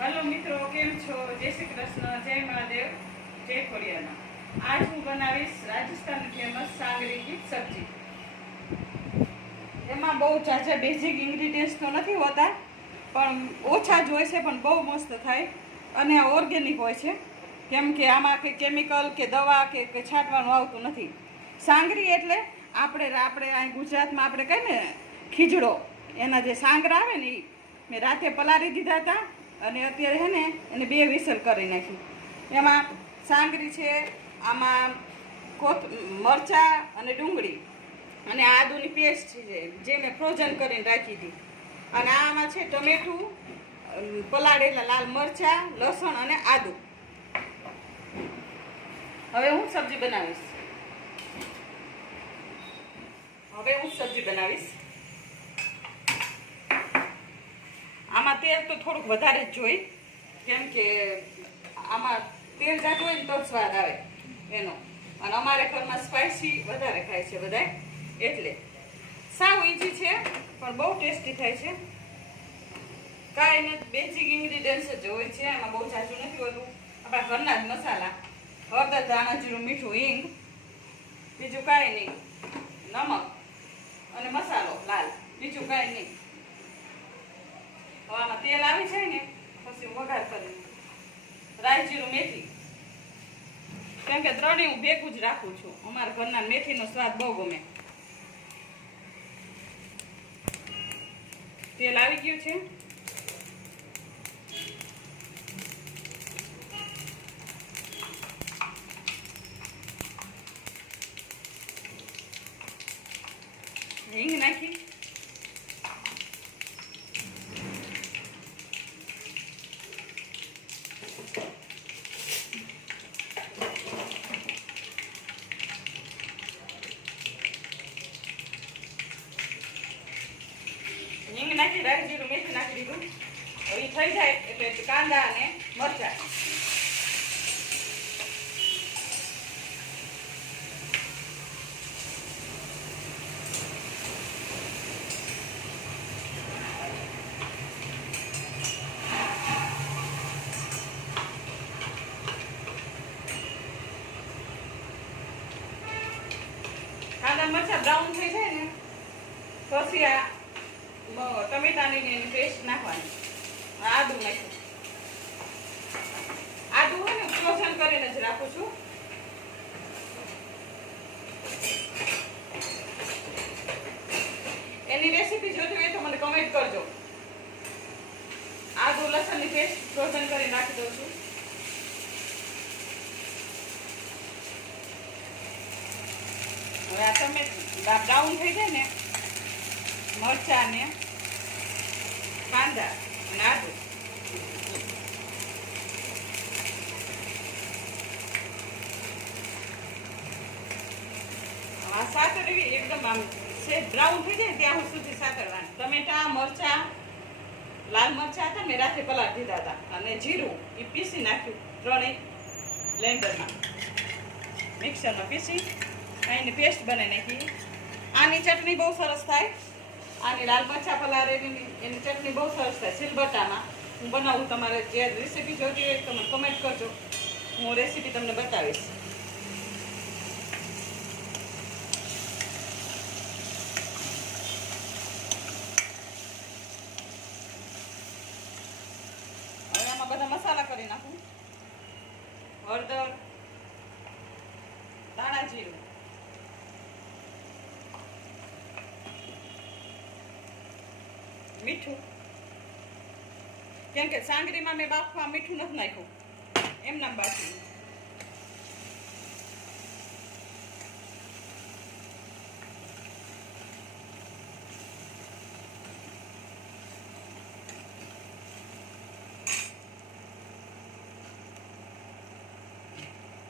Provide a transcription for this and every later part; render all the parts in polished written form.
Hello मित्रों, केम छो? जय श्री कृष्ण, जय महादेव, जय खोडियाना। आज हूँ बनावीश राजस्थान की फेमस सांगरी की सब्जी। એમાં બહુ ઝાઝા બેઝિક ઇન્ગ્રીડિયન્ટ્સ તો નથી હોતા, પણ ઓછા જ હોય છે, પણ બહુ મસ્ત થાય અને આ ઓર્ગેનિક હોય છે, કેમ કે આમાં કંઈ કેમિકલ કે દવા કે છાંટવાનું આવતું નથી. સાંગરી એટલે આપણે આપણે અહીં ગુજરાતમાં આપણે કહીએ ને ખીજડો, એના જે સાંગરા આવે ને એ મેં રાતે પલાળી દીધા હતા અને અત્યારે છે ને એને 2 વિસલ કરી નાખી. એમાં સાંગરી છે, આમાં મરચાં અને ડુંગળી અને આદુની પેસ્ટ છે જે મેં ફ્રોઝન કરીને રાખી હતી, અને આમાં છે ટમેટું, પલાળેલા લાલ મરચાં, લસણ અને આદુ. હવે હું સબ્જી બનાવીશ. આમાં તેલ તો થોડુંક વધારે જ જોઈએ, કેમ કે આમાં તેલ જાતું હોય ને તો સ્વાદ આવે એનો, અને અમારે ઘરમાં સ્પાઇસી વધારે ખાય છે બધાય, એટલે સાવ ઈઝી છે પણ બહુ ટેસ્ટી થાય છે. કાંઈ નથી, બેઝિક ઇન્ગ્રીડિયન્ટ્સ જ હોય છે, એમાં બહુ ઝાઝું નથી હોતું. આપણા ઘરના જ મસાલા, હળદર, ધાણા જીરું, મીઠું, હિંગ, બીજું કાંઈ નહીં, નમક અને મસાલો લાલ, બીજું કાંઈ નહીં. હવે આમાં તેલ આવી જાય ને પછી વઘાર કરી રાઈ, જીરું, મેથી, કેમ કે ત્રણેય હું ભેગું જ રાખું છું. અમારા ઘરના મેથીનો સ્વાદ બહુ ગમે. તેલ આવી ગયું છે. હિંગ નાખી, રાઈ, જીરું, મેથી નાખી દીધું. હવે એ થઈ જાય એટલે કાંદા અને મરચાં. કાંદા મરચાં બ્રાઉન થઈ જાય ને પછી આ ટમેટાની એની પેસ્ટ નાખવાની. આદુ નાખ્યું, આદુ હોય ને ફ્રોઝન કરીને જ રાખું છું. એની રેસીપી જોતી હોય તો મને કમેન્ટ કરજો. આદુ લસણની પેસ્ટ ફ્રોઝન કરીને રાખી દઉં છું. હવે આ ટમેટા બ્રાઉન થઈ જાય ને, મરચાં ને કાંદા અને આદુ, આ સાતરવી એકદમ આમ સેજ બ્રાઉન થઈ જાય ત્યાં સુધી સાતરવાની. ટમેટા, મરચાં, લાલ મરચાં હતા મેં રાતે પલાળી દીધા હતા, અને જીરું એ પીસી નાખ્યું ત્રણેય બ્લેન્ડરમાં, મિક્સરમાં પીસી એની પેસ્ટ બનાવી નાખી. આની ચટણી બહુ સરસ થાય. આની લાલ મરચાં પલાળેલી એની ચટણી બહુ સરસ થાય સિલબટામાં. હું બનાવું, તમારે જે રેસીપી જોતી હોય તમે કમેન્ટ કરજો, હું રેસીપી તમને બતાવીશ. હવે આમાં બધા મસાલા કરી નાખું. હળદર, ધાણા જીરું, મીઠું, કેમ કે સાંગરીમાં મેં બાફવા મીઠું નથી નાખ્યું, એમનામ બાફી.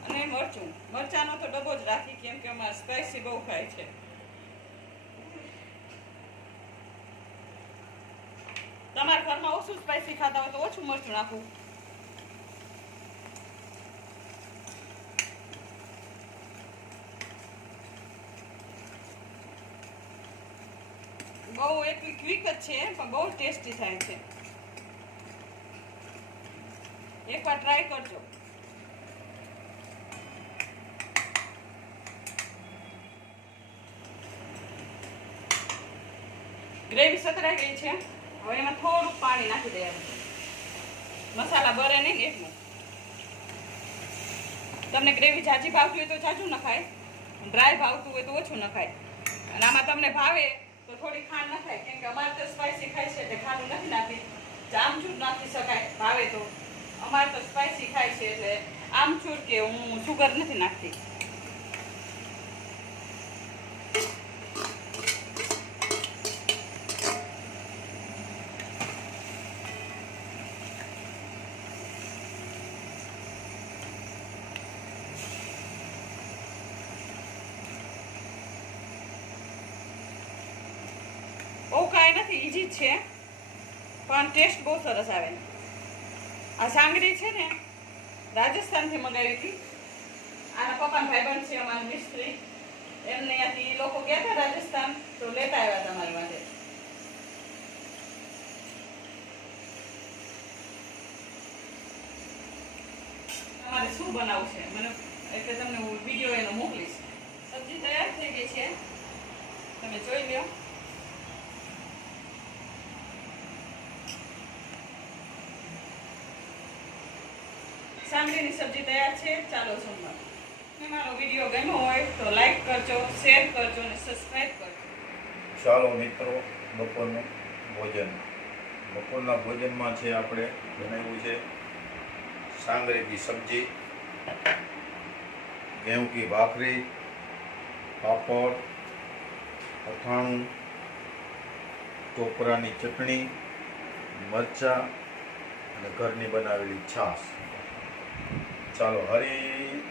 અને મરચાંનો તો ડબ્બો જ રાખી, કેમ કે અમારે સ્પાઈસી બહુ ખાય છે. તમારા ઘરમાં ઓછું સ્પાઈસી ખાતા હોય તો ઓછું મરચું નાખવું. બહુ એટલી ક્વિક જ છે પણ બહુ ટેસ્ટી થાય છે. એકવાર ટ્રાય કરજો. ગ્રેવી સતરાઈ ગઈ છે. હવે એમાં થોડુંક પાણી નાખી દેવાનું. મસાલા બરે નહીં એટલું. તમને ગ્રેવી જાજી ભાવતી હોય તો જાજુ નખાય, ડ્રાય ભાવતું હોય તો ઓછું નખાય. અને આમાં તમને ભાવે તો થોડી ખાંડ નખાય, કેમ કે અમારે તો સ્પાઈસી ખાય છે એટલે ખાંડ નથી નાખી. આમચૂર નાખી શકાય ભાવે તો. અમારે તો સ્પાઈસી ખાય છે એટલે આમચૂર કે હું સુગર નથી નાખતી. બહુ કાંઈ નથી, ઈજી જ છે, પણ ટેસ્ટ બહુ સરસ આવે. આ સાંગરી છે ને રાજસ્થાનથી મંગાવી હતી. આના પપ્પાના ભાઈબંધ છે અમારા મિસ્ત્રી, એમને ત્યાંથી લોકો ગયા હતા રાજસ્થાન તો લેતા આવ્યા તમારી માટે. તમારે શું બનાવવું છે મને એટલે તમને હું વિડીયો એનો મોકલીશ. સબ્જી તૈયાર થઈ ગઈ છે, તમે જોઈ લો. સાંગરીની સબ્જી તૈયાર છે. ચાલો જમવા. મારો વિડીયો ગમ્યો હોય તો લાઈક કરજો, શેર કરજો અને સબસ્ક્રાઈબ કરજો. ચાલો મિત્રો, બપોરનું ભોજન. બપોરના ભોજનમાં છે આપણે બનાવ્યું છે સાંગરી કી સબ્જી, ઘઉં કી ભાખરી, પાપડ, અથાણું, ટોપરાની ચટણી, મરચાં અને ઘરની બનાવેલી છાશ. ચાલો, હરી